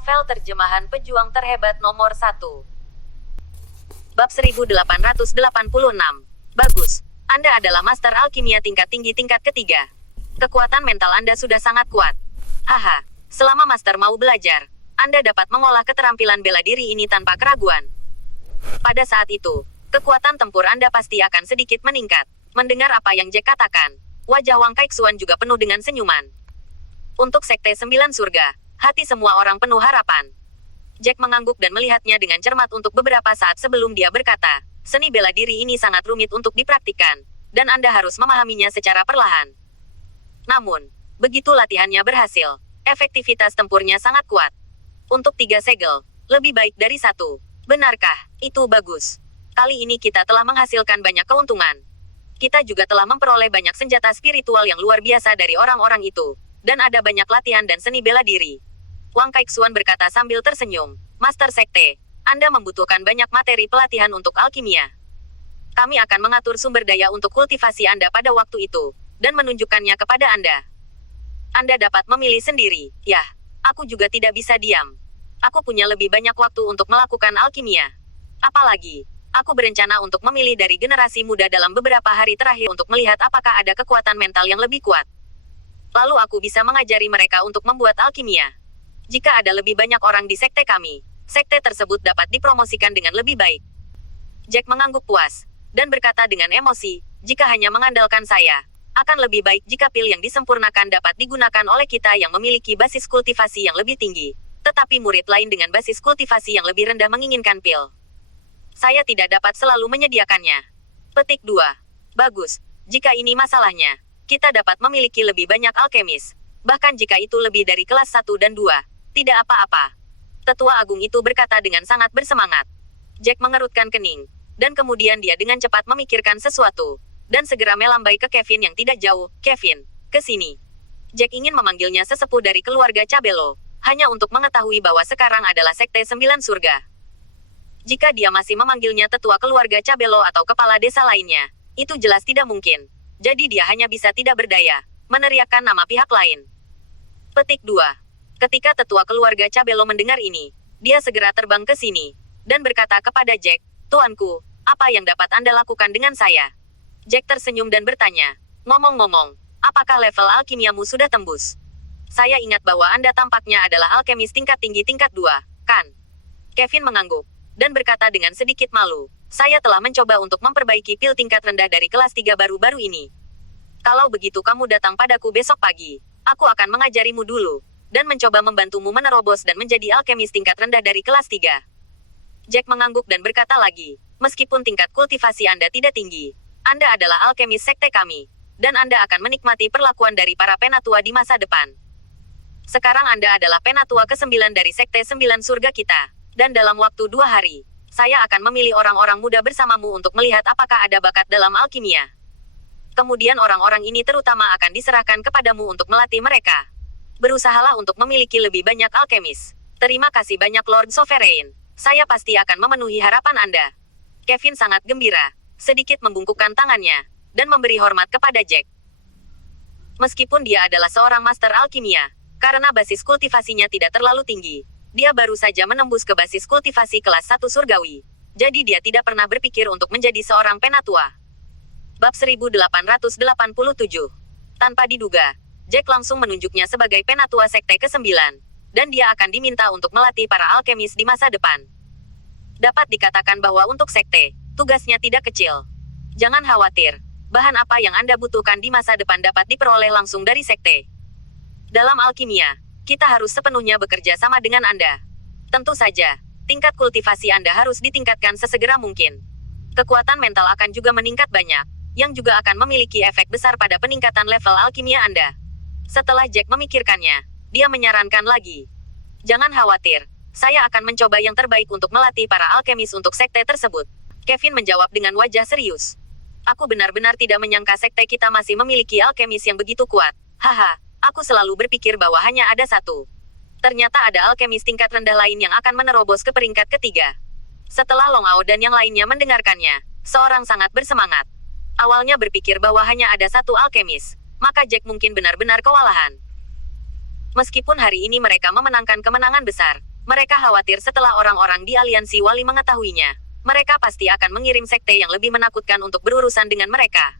Novel terjemahan pejuang terhebat nomor 1. Bab 1886. Bagus. Anda adalah master alkimia tingkat tinggi tingkat ketiga. Kekuatan mental Anda sudah sangat kuat. Haha, selama master mau belajar, Anda dapat mengolah keterampilan bela diri ini tanpa keraguan. Pada saat itu, kekuatan tempur Anda pasti akan sedikit meningkat. Mendengar apa yang Jack katakan, wajah Wang Kaixuan juga penuh dengan senyuman. Untuk Sekte Sembilan Surga, hati semua orang penuh harapan. Jack mengangguk dan melihatnya dengan cermat untuk beberapa saat sebelum dia berkata, seni bela diri ini sangat rumit untuk dipraktikkan, dan Anda harus memahaminya secara perlahan. Namun, begitu latihannya berhasil, efektivitas tempurnya sangat kuat. Untuk 3 segel, lebih baik dari 1. Benarkah? Itu bagus. Kali ini kita telah menghasilkan banyak keuntungan. Kita juga telah memperoleh banyak senjata spiritual yang luar biasa dari orang-orang itu, dan ada banyak latihan dan seni bela diri. Wang Kaixuan berkata sambil tersenyum, Master Sekte, Anda membutuhkan banyak materi pelatihan untuk alkimia. Kami akan mengatur sumber daya untuk kultivasi Anda pada waktu itu, dan menunjukkannya kepada Anda. Anda dapat memilih sendiri. Yah, aku juga tidak bisa diam. Aku punya lebih banyak waktu untuk melakukan alkimia. Apalagi, aku berencana untuk memilih dari generasi muda dalam beberapa hari terakhir untuk melihat apakah ada kekuatan mental yang lebih kuat. Lalu aku bisa mengajari mereka untuk membuat alkimia. Jika ada lebih banyak orang di sekte kami, sekte tersebut dapat dipromosikan dengan lebih baik. Jack mengangguk puas, dan berkata dengan emosi, jika hanya mengandalkan saya, akan lebih baik jika pil yang disempurnakan dapat digunakan oleh kita yang memiliki basis kultivasi yang lebih tinggi, tetapi murid lain dengan basis kultivasi yang lebih rendah menginginkan pil. Saya tidak dapat selalu menyediakannya. Petik 2. Bagus, jika ini masalahnya, kita dapat memiliki lebih banyak alkemis, bahkan jika itu lebih dari kelas 1 dan 2. Tidak apa-apa. Tetua Agung itu berkata dengan sangat bersemangat. Jack mengerutkan kening, dan kemudian dia dengan cepat memikirkan sesuatu, dan segera melambai ke Kevin yang tidak jauh. Kevin, ke sini. Jack ingin memanggilnya sesepuh dari keluarga Cabello, hanya untuk mengetahui bahwa sekarang adalah Sekte Sembilan Surga. Jika dia masih memanggilnya tetua keluarga Cabello atau kepala desa lainnya, itu jelas tidak mungkin. Jadi dia hanya bisa tidak berdaya, meneriakkan nama pihak lain. Petik 2. Ketika tetua keluarga Cabello mendengar ini, dia segera terbang ke sini, dan berkata kepada Jack, Tuanku, apa yang dapat Anda lakukan dengan saya? Jack tersenyum dan bertanya, ngomong-ngomong, apakah level alkimiamu sudah tembus? Saya ingat bahwa Anda tampaknya adalah alkemis tingkat tinggi tingkat 2, kan? Kevin mengangguk, dan berkata dengan sedikit malu, saya telah mencoba untuk memperbaiki pil tingkat rendah dari kelas 3 baru-baru ini. Kalau begitu kamu datang padaku besok pagi, aku akan mengajarimu dulu, dan mencoba membantumu menerobos dan menjadi alkemis tingkat rendah dari kelas 3. Jack mengangguk dan berkata lagi, meskipun tingkat kultivasi Anda tidak tinggi, Anda adalah alkemis sekte kami, dan Anda akan menikmati perlakuan dari para penatua di masa depan. Sekarang Anda adalah penatua ke-9 dari Sekte Sembilan Surga kita, dan dalam waktu 2 hari, saya akan memilih orang-orang muda bersamamu untuk melihat apakah ada bakat dalam alkimia. Kemudian orang-orang ini terutama akan diserahkan kepadamu untuk melatih mereka. Berusahalah untuk memiliki lebih banyak alkemis. Terima kasih banyak Lord Sovereign. Saya pasti akan memenuhi harapan Anda. Kevin sangat gembira, sedikit membungkukkan tangannya, dan memberi hormat kepada Jack. Meskipun dia adalah seorang master alkimia, karena basis kultivasinya tidak terlalu tinggi, dia baru saja menembus ke basis kultivasi kelas 1 surgawi. Jadi dia tidak pernah berpikir untuk menjadi seorang penatua. Bab 1887. Tanpa diduga, Jack langsung menunjuknya sebagai penatua sekte ke-9, dan dia akan diminta untuk melatih para alkemis di masa depan. Dapat dikatakan bahwa untuk sekte, tugasnya tidak kecil. Jangan khawatir, bahan apa yang Anda butuhkan di masa depan dapat diperoleh langsung dari sekte. Dalam alkimia, kita harus sepenuhnya bekerja sama dengan Anda. Tentu saja, tingkat kultivasi Anda harus ditingkatkan sesegera mungkin. Kekuatan mental akan juga meningkat banyak, yang juga akan memiliki efek besar pada peningkatan level alkimia Anda. Setelah Jack memikirkannya, dia menyarankan lagi. Jangan khawatir, saya akan mencoba yang terbaik untuk melatih para alkemis untuk sekte tersebut. Kevin menjawab dengan wajah serius. Aku benar-benar tidak menyangka sekte kita masih memiliki alkemis yang begitu kuat. Haha, aku selalu berpikir bahwa hanya ada satu. Ternyata ada alkemis tingkat rendah lain yang akan menerobos ke peringkat ketiga. Setelah Long Ao dan yang lainnya mendengarkannya, seorang sangat bersemangat. Awalnya berpikir bahwa hanya ada satu alkemis, maka Jack mungkin benar-benar kewalahan. Meskipun hari ini mereka memenangkan kemenangan besar, Mereka khawatir setelah orang-orang di aliansi wali mengetahuinya. Mereka pasti akan mengirim sekte yang lebih menakutkan untuk berurusan dengan mereka.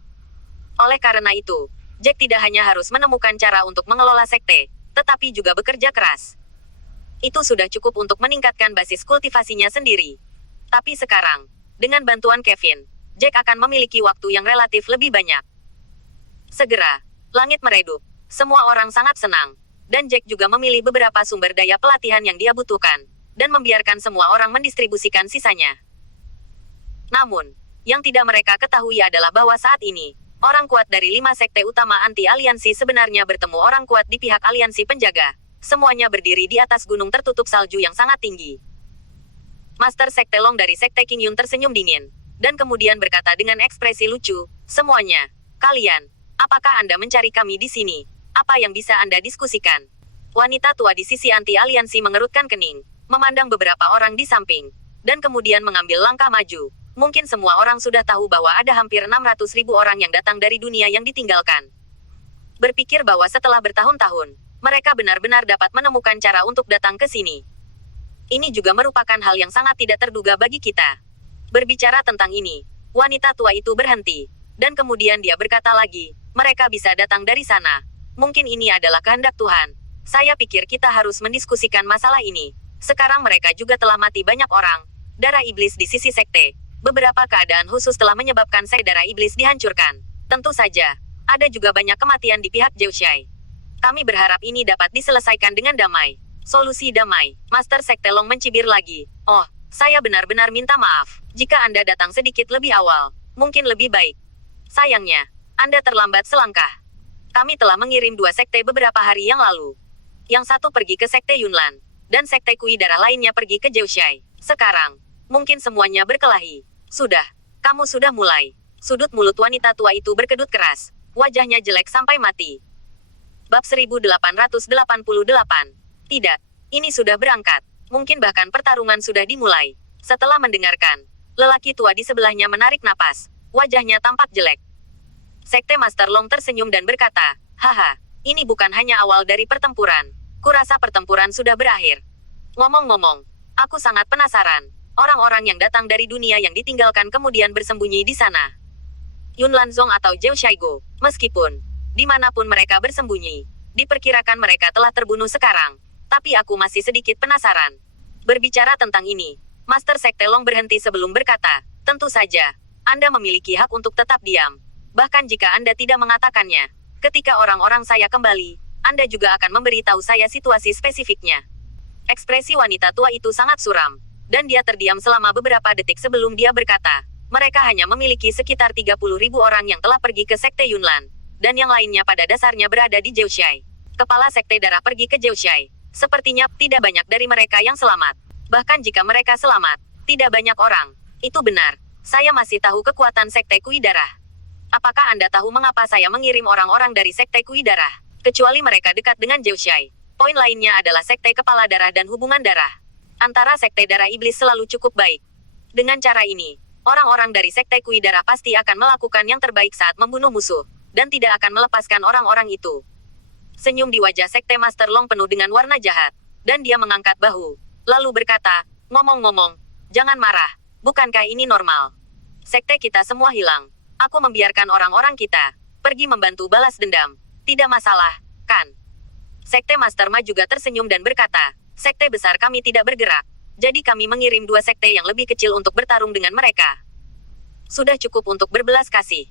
Oleh karena itu, Jack tidak hanya harus menemukan cara untuk mengelola sekte, tetapi juga bekerja keras. Itu sudah cukup untuk meningkatkan basis kultivasinya sendiri. Tapi sekarang, dengan bantuan Kevin, Jack akan memiliki waktu yang relatif lebih banyak. Segera, langit meredup. Semua orang sangat senang. Dan Jack juga memilih beberapa sumber daya pelatihan yang dia butuhkan, dan membiarkan semua orang mendistribusikan sisanya. Namun, yang tidak mereka ketahui adalah bahwa saat ini, orang kuat dari 5 sekte utama anti-aliansi sebenarnya bertemu orang kuat di pihak aliansi penjaga. Semuanya berdiri di atas gunung tertutup salju yang sangat tinggi. Master Sekte Long dari Sekte King Yun tersenyum dingin, dan kemudian berkata dengan ekspresi lucu, "Semuanya, kalian, apakah Anda mencari kami di sini? Apa yang bisa Anda diskusikan?" Wanita tua di sisi anti-aliansi mengerutkan kening, memandang beberapa orang di samping, dan kemudian mengambil langkah maju. Mungkin semua orang sudah tahu bahwa ada hampir 600.000 orang yang datang dari dunia yang ditinggalkan. Berpikir bahwa setelah bertahun-tahun, mereka benar-benar dapat menemukan cara untuk datang ke sini. Ini juga merupakan hal yang sangat tidak terduga bagi kita. Berbicara tentang ini, wanita tua itu berhenti, dan kemudian dia berkata lagi, "Mereka bisa datang dari sana. Mungkin ini adalah kehendak Tuhan. Saya pikir kita harus mendiskusikan masalah ini. Sekarang mereka juga telah mati banyak orang. Darah iblis di sisi sekte. Beberapa keadaan khusus telah menyebabkan sekte darah iblis dihancurkan. Tentu saja, ada juga banyak kematian di pihak Zhouxai. Kami berharap ini dapat diselesaikan dengan damai. Solusi damai." Master Sekte Long mencibir lagi. "Oh, saya benar-benar minta maaf. Jika Anda datang sedikit lebih awal, mungkin lebih baik. Sayangnya, Anda terlambat selangkah. Kami telah mengirim 2 sekte beberapa hari yang lalu. Yang satu pergi ke Sekte Yunlan, dan Sekte Kui darah lainnya pergi ke Zhouxai. Sekarang, mungkin semuanya berkelahi. Sudah, kamu sudah mulai." Sudut mulut wanita tua itu berkedut keras. Wajahnya jelek sampai mati. Bab 1888. Tidak, ini sudah berangkat. Mungkin bahkan pertarungan sudah dimulai. Setelah mendengarkan, lelaki tua di sebelahnya menarik napas. Wajahnya tampak jelek. Sekte Master Long tersenyum dan berkata, "Haha, ini bukan hanya awal dari pertempuran. Kurasa pertempuran sudah berakhir. Ngomong-ngomong, aku sangat penasaran. Orang-orang yang datang dari dunia yang ditinggalkan kemudian bersembunyi di sana. Yunlan Zong atau Zhouxai Go, meskipun dimanapun mereka bersembunyi, diperkirakan mereka telah terbunuh sekarang. Tapi aku masih sedikit penasaran." Berbicara tentang ini, Master Sekte Long berhenti sebelum berkata, "Tentu saja, Anda memiliki hak untuk tetap diam. Bahkan jika Anda tidak mengatakannya, ketika orang-orang saya kembali, Anda juga akan memberitahu saya situasi spesifiknya." Ekspresi wanita tua itu sangat suram, dan dia terdiam selama beberapa detik sebelum dia berkata, "Mereka hanya memiliki sekitar 30.000 orang yang telah pergi ke Sekte Yunlan, dan yang lainnya pada dasarnya berada di Zhouxai. Kepala Sekte Darah pergi ke Zhouxai. Sepertinya tidak banyak dari mereka yang selamat. Bahkan jika mereka selamat, tidak banyak orang. Itu benar. Saya masih tahu kekuatan Sekte Kui Darah. Apakah Anda tahu mengapa saya mengirim orang-orang dari Sekte Kui Darah? Kecuali mereka dekat dengan Zhouxai. Poin lainnya adalah Sekte Kepala Darah dan Hubungan Darah. Antara Sekte Darah Iblis selalu cukup baik. Dengan cara ini, orang-orang dari Sekte Kui Darah pasti akan melakukan yang terbaik saat membunuh musuh, dan tidak akan melepaskan orang-orang itu." Senyum di wajah Sekte Master Long penuh dengan warna jahat, dan dia mengangkat bahu, lalu berkata, "Ngomong-ngomong, jangan marah. Bukankah ini normal? Sekte kita semua hilang. Aku membiarkan orang-orang kita pergi membantu balas dendam. Tidak masalah, kan?" Sekte Master Ma juga tersenyum dan berkata, "Sekte besar kami tidak bergerak. Jadi kami mengirim 2 sekte yang lebih kecil untuk bertarung dengan mereka. Sudah cukup untuk berbelas kasih.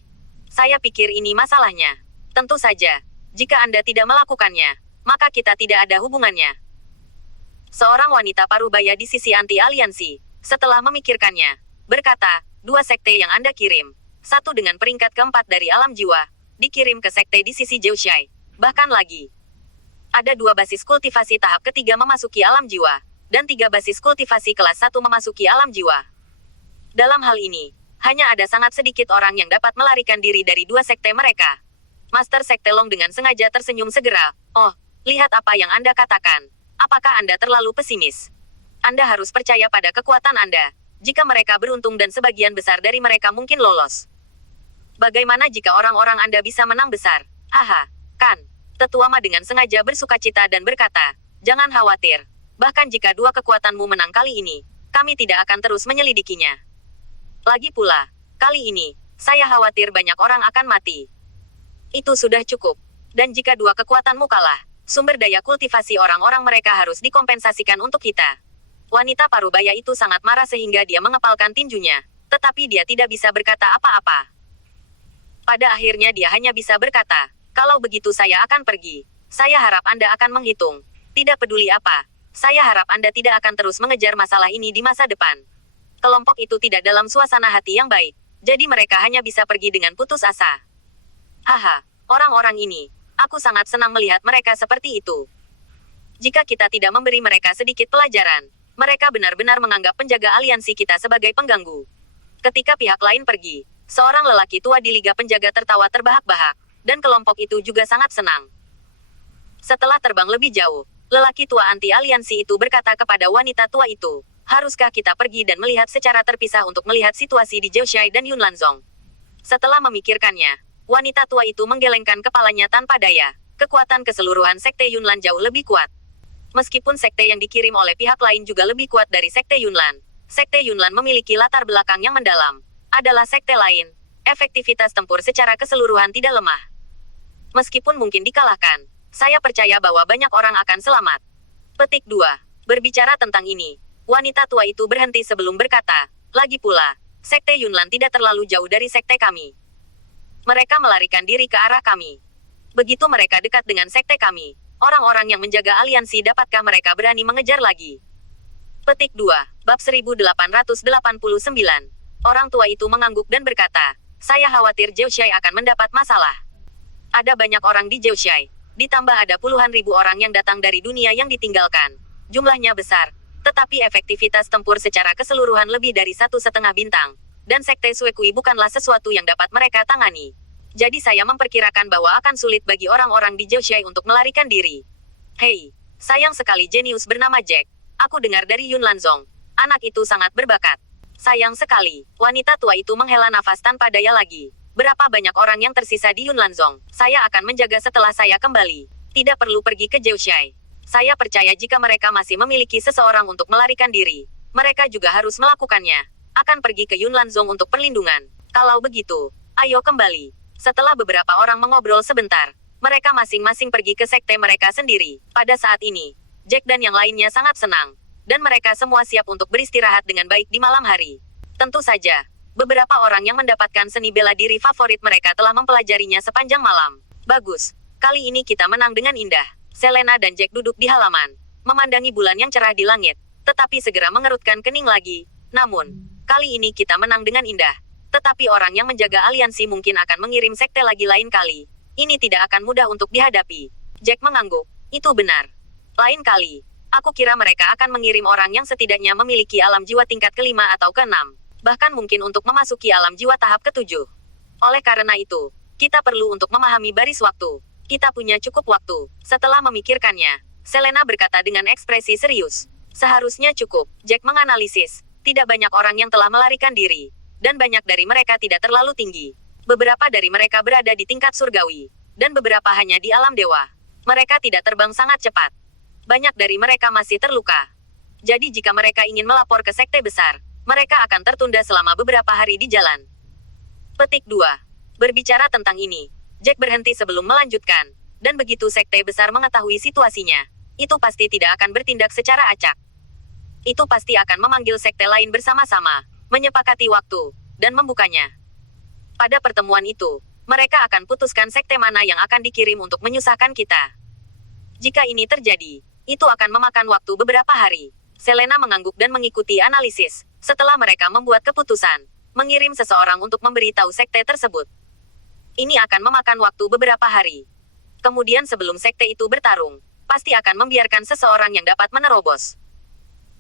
Saya pikir ini masalahnya. Tentu saja, jika Anda tidak melakukannya, maka kita tidak ada hubungannya." Seorang wanita parubaya di sisi anti-aliansi, setelah memikirkannya, berkata, "2 sekte yang Anda kirim, satu dengan peringkat keempat dari alam jiwa, dikirim ke sekte di sisi Zhouxai. Bahkan lagi, ada 2 basis kultivasi tahap ketiga memasuki alam jiwa, dan 3 basis kultivasi kelas 1 memasuki alam jiwa. Dalam hal ini, hanya ada sangat sedikit orang yang dapat melarikan diri dari 2 sekte mereka." Master Sekte Long dengan sengaja tersenyum segera. "Oh, lihat apa yang Anda katakan. Apakah Anda terlalu pesimis? Anda harus percaya pada kekuatan Anda. Jika mereka beruntung dan sebagian besar dari mereka mungkin lolos. Bagaimana jika orang-orang Anda bisa menang besar? Haha, kan?" Tetua Ma dengan sengaja bersukacita dan berkata, "Jangan khawatir. Bahkan jika dua kekuatanmu menang kali ini, kami tidak akan terus menyelidikinya. Lagi pula, kali ini, saya khawatir banyak orang akan mati. Itu sudah cukup. Dan jika dua kekuatanmu kalah, sumber daya kultivasi orang-orang mereka harus dikompensasikan untuk kita. Wanita parubaya itu sangat marah sehingga dia mengepalkan tinjunya, tetapi dia tidak bisa berkata apa-apa. Pada akhirnya dia hanya bisa berkata, kalau begitu saya akan pergi. Saya harap Anda akan menghitung. Tidak peduli apa. Saya harap Anda tidak akan terus mengejar masalah ini di masa depan. Kelompok itu tidak dalam suasana hati yang baik, jadi mereka hanya bisa pergi dengan putus asa. Haha, orang-orang ini, aku sangat senang melihat mereka seperti itu. Jika kita tidak memberi mereka sedikit pelajaran, mereka benar-benar menganggap penjaga aliansi kita sebagai pengganggu. Ketika pihak lain pergi, seorang lelaki tua di Liga Penjaga tertawa terbahak-bahak, dan kelompok itu juga sangat senang. Setelah terbang lebih jauh, lelaki tua anti-aliansi itu berkata kepada wanita tua itu, haruskah kita pergi dan melihat secara terpisah untuk melihat situasi di Jiushai dan Yunlanzong? Setelah memikirkannya, wanita tua itu menggelengkan kepalanya tanpa daya. Kekuatan keseluruhan Sekte Yunlan jauh lebih kuat. Meskipun sekte yang dikirim oleh pihak lain juga lebih kuat dari Sekte Yunlan, Sekte Yunlan memiliki latar belakang yang mendalam. Adalah sekte lain, efektivitas tempur secara keseluruhan tidak lemah. Meskipun mungkin dikalahkan, saya percaya bahwa banyak orang akan selamat. Petik 2. Berbicara tentang ini, wanita tua itu berhenti sebelum berkata, lagi pula, Sekte Yunlan tidak terlalu jauh dari sekte kami. Mereka melarikan diri ke arah kami. Begitu mereka dekat dengan sekte kami, orang-orang yang menjaga aliansi dapatkah mereka berani mengejar lagi? Petik 2. Bab 1889. Orang tua itu mengangguk dan berkata, saya khawatir Jiushai akan mendapat masalah. Ada banyak orang di Jiushai. Ditambah ada puluhan ribu orang yang datang dari dunia yang ditinggalkan. Jumlahnya besar, tetapi efektivitas tempur secara keseluruhan lebih dari 1,5 bintang. Dan sekte Suekui bukanlah sesuatu yang dapat mereka tangani. Jadi saya memperkirakan bahwa akan sulit bagi orang-orang di Jiushai untuk melarikan diri. Hei, sayang sekali jenius bernama Jack. Aku dengar dari Yunlanzong. Anak itu sangat berbakat. Sayang sekali, wanita tua itu menghela nafas tanpa daya lagi. Berapa banyak orang yang tersisa di Yunlanzong? Saya akan menjaga setelah saya kembali. Tidak perlu pergi ke Jiushai. Saya percaya jika mereka masih memiliki seseorang untuk melarikan diri, mereka juga harus melakukannya. Akan pergi ke Yunlanzong untuk perlindungan. Kalau begitu, ayo kembali. Setelah beberapa orang mengobrol sebentar, mereka masing-masing pergi ke sekte mereka sendiri. Pada saat ini, Jack dan yang lainnya sangat senang. Dan mereka semua siap untuk beristirahat dengan baik di malam hari. Tentu saja, beberapa orang yang mendapatkan seni bela diri favorit mereka telah mempelajarinya sepanjang malam. Bagus, kali ini kita menang dengan indah. Selena dan Jack duduk di halaman, memandangi bulan yang cerah di langit, tetapi segera mengerutkan kening lagi. Namun, kali ini kita menang dengan indah. Tetapi orang yang menjaga aliansi mungkin akan mengirim sekte lagi lain kali. Ini tidak akan mudah untuk dihadapi. Jack mengangguk. Itu benar. Lain kali, aku kira mereka akan mengirim orang yang setidaknya memiliki alam jiwa tingkat ke-5 atau ke-6. Bahkan mungkin untuk memasuki alam jiwa tahap ke-7. Oleh karena itu, kita perlu untuk memahami baris waktu. Kita punya cukup waktu. Setelah memikirkannya, Selena berkata dengan ekspresi serius. Seharusnya cukup. Jack menganalisis. Tidak banyak orang yang telah melarikan diri. Dan banyak dari mereka tidak terlalu tinggi. Beberapa dari mereka berada di tingkat surgawi. Dan beberapa hanya di alam dewa. Mereka tidak terbang sangat cepat. Banyak dari mereka masih terluka. Jadi jika mereka ingin melapor ke sekte besar, mereka akan tertunda selama beberapa hari di jalan. Petik 2. Berbicara tentang ini, Jack berhenti sebelum melanjutkan. Dan begitu sekte besar mengetahui situasinya, itu pasti tidak akan bertindak secara acak. Itu pasti akan memanggil sekte lain bersama-sama, menyepakati waktu, dan membukanya. Pada pertemuan itu, mereka akan putuskan sekte mana yang akan dikirim untuk menyusahkan kita. Jika ini terjadi, itu akan memakan waktu beberapa hari. Selena mengangguk dan mengikuti analisis. Setelah mereka membuat keputusan, mengirim seseorang untuk memberitahu sekte tersebut. Ini akan memakan waktu beberapa hari. Kemudian sebelum sekte itu bertarung, pasti akan membiarkan seseorang yang dapat menerobos.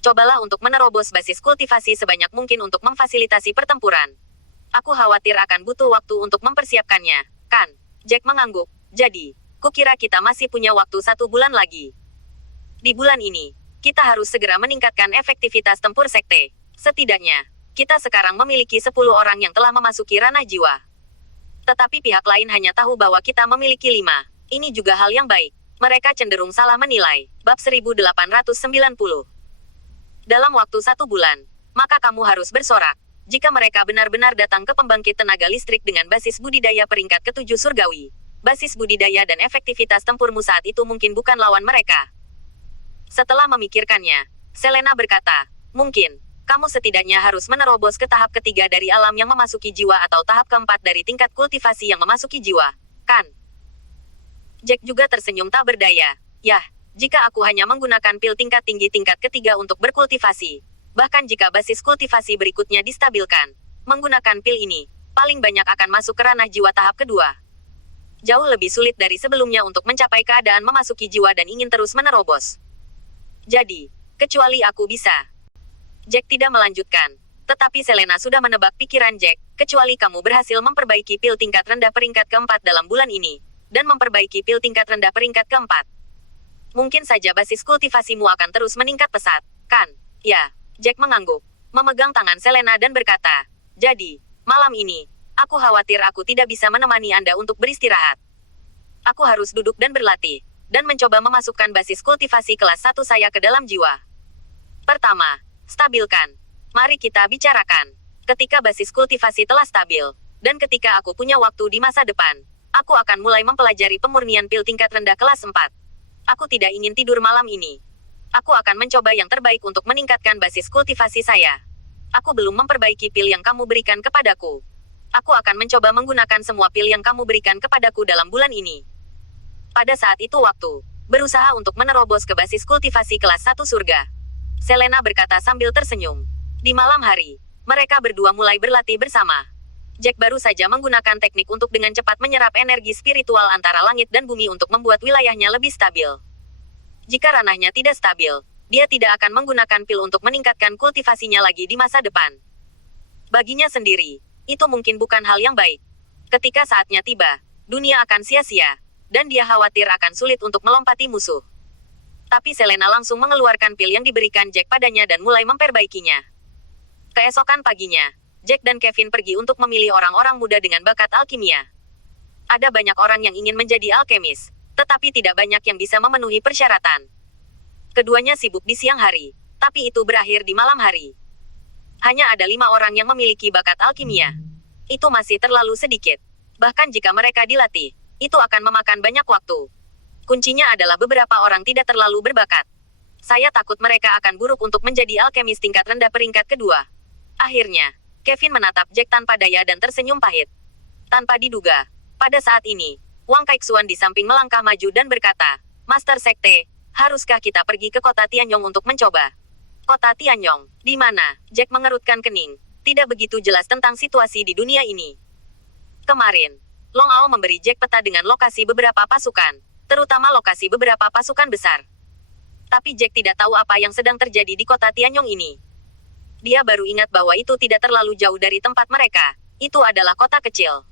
Cobalah untuk menerobos basis kultivasi sebanyak mungkin untuk memfasilitasi pertempuran. Aku khawatir akan butuh waktu untuk mempersiapkannya, kan? Jack mengangguk. Jadi, kukira kita masih punya waktu 1 bulan lagi. Di bulan ini, kita harus segera meningkatkan efektivitas tempur sekte. Setidaknya, kita sekarang memiliki 10 orang yang telah memasuki ranah jiwa. Tetapi pihak lain hanya tahu bahwa kita memiliki 5. Ini juga hal yang baik. Mereka cenderung salah menilai. Bab 1890. Dalam waktu 1 bulan, maka kamu harus bersorak. Jika mereka benar-benar datang ke pembangkit tenaga listrik dengan basis budidaya peringkat ke-7 surgawi, basis budidaya dan efektivitas tempurmu saat itu mungkin bukan lawan mereka. Setelah memikirkannya, Selena berkata, mungkin, kamu setidaknya harus menerobos ke tahap ketiga dari alam yang memasuki jiwa atau tahap keempat dari tingkat kultivasi yang memasuki jiwa, kan? Jack juga tersenyum tak berdaya. Yah, jika aku hanya menggunakan pil tingkat tinggi tingkat ketiga untuk berkultivasi, bahkan jika basis kultivasi berikutnya distabilkan, menggunakan pil ini, paling banyak akan masuk ke ranah jiwa tahap kedua. Jauh lebih sulit dari sebelumnya untuk mencapai keadaan memasuki jiwa dan ingin terus menerobos. Jadi, kecuali aku bisa. Jack tidak melanjutkan, tetapi Selena sudah menebak pikiran Jack, kecuali kamu berhasil memperbaiki pil tingkat rendah peringkat keempat dalam bulan ini, dan memperbaiki pil tingkat rendah peringkat keempat. Mungkin saja basis kultivasimu akan terus meningkat pesat, kan? Ya, Jack mengangguk, memegang tangan Selena dan berkata, jadi, malam ini, aku khawatir aku tidak bisa menemani Anda untuk beristirahat. Aku harus duduk dan berlatih, dan mencoba memasukkan basis kultivasi kelas 1 saya ke dalam jiwa. Pertama, stabilkan. Mari kita bicarakan. Ketika basis kultivasi telah stabil, dan ketika aku punya waktu di masa depan, aku akan mulai mempelajari pemurnian pil tingkat rendah kelas 4. Aku tidak ingin tidur malam ini. Aku akan mencoba yang terbaik untuk meningkatkan basis kultivasi saya. Aku belum memperbaiki pil yang kamu berikan kepadaku. Aku akan mencoba menggunakan semua pil yang kamu berikan kepadaku dalam bulan ini. Pada saat itu waktu, berusaha untuk menerobos ke basis kultivasi kelas 1 surga. Selena berkata sambil tersenyum. Di malam hari, mereka berdua mulai berlatih bersama. Jack baru saja menggunakan teknik untuk dengan cepat menyerap energi spiritual antara langit dan bumi untuk membuat wilayahnya lebih stabil. Jika ranahnya tidak stabil, dia tidak akan menggunakan pil untuk meningkatkan kultivasinya lagi di masa depan. Baginya sendiri, itu mungkin bukan hal yang baik. Ketika saatnya tiba, dunia akan sia-sia, dan dia khawatir akan sulit untuk melompati musuh. Tapi Selena langsung mengeluarkan pil yang diberikan Jack padanya dan mulai memperbaikinya. Keesokan paginya, Jack dan Kevin pergi untuk memilih orang-orang muda dengan bakat alkimia. Ada banyak orang yang ingin menjadi alkemis, tetapi tidak banyak yang bisa memenuhi persyaratan. Keduanya sibuk di siang hari, tapi itu berakhir di malam hari. Hanya ada 5 orang yang memiliki bakat alkimia. Itu masih terlalu sedikit. Bahkan jika mereka dilatih, itu akan memakan banyak waktu. Kuncinya adalah beberapa orang tidak terlalu berbakat. Saya takut mereka akan buruk untuk menjadi alkemis tingkat rendah peringkat kedua. Akhirnya, Kevin menatap Jack tanpa daya dan tersenyum pahit. Tanpa diduga, pada saat ini, Wang Kaiksuan di samping melangkah maju dan berkata, Master Sekte, haruskah kita pergi ke kota Tianyong untuk mencoba? Kota Tianyong, di mana? Jack mengerutkan kening. Tidak begitu jelas tentang situasi di dunia ini. Kemarin, Long Ao memberi Jack peta dengan lokasi beberapa pasukan, terutama lokasi beberapa pasukan besar. Tapi Jack tidak tahu apa yang sedang terjadi di kota Tianyong ini. Dia baru ingat bahwa itu tidak terlalu jauh dari tempat mereka. Itu adalah kota kecil.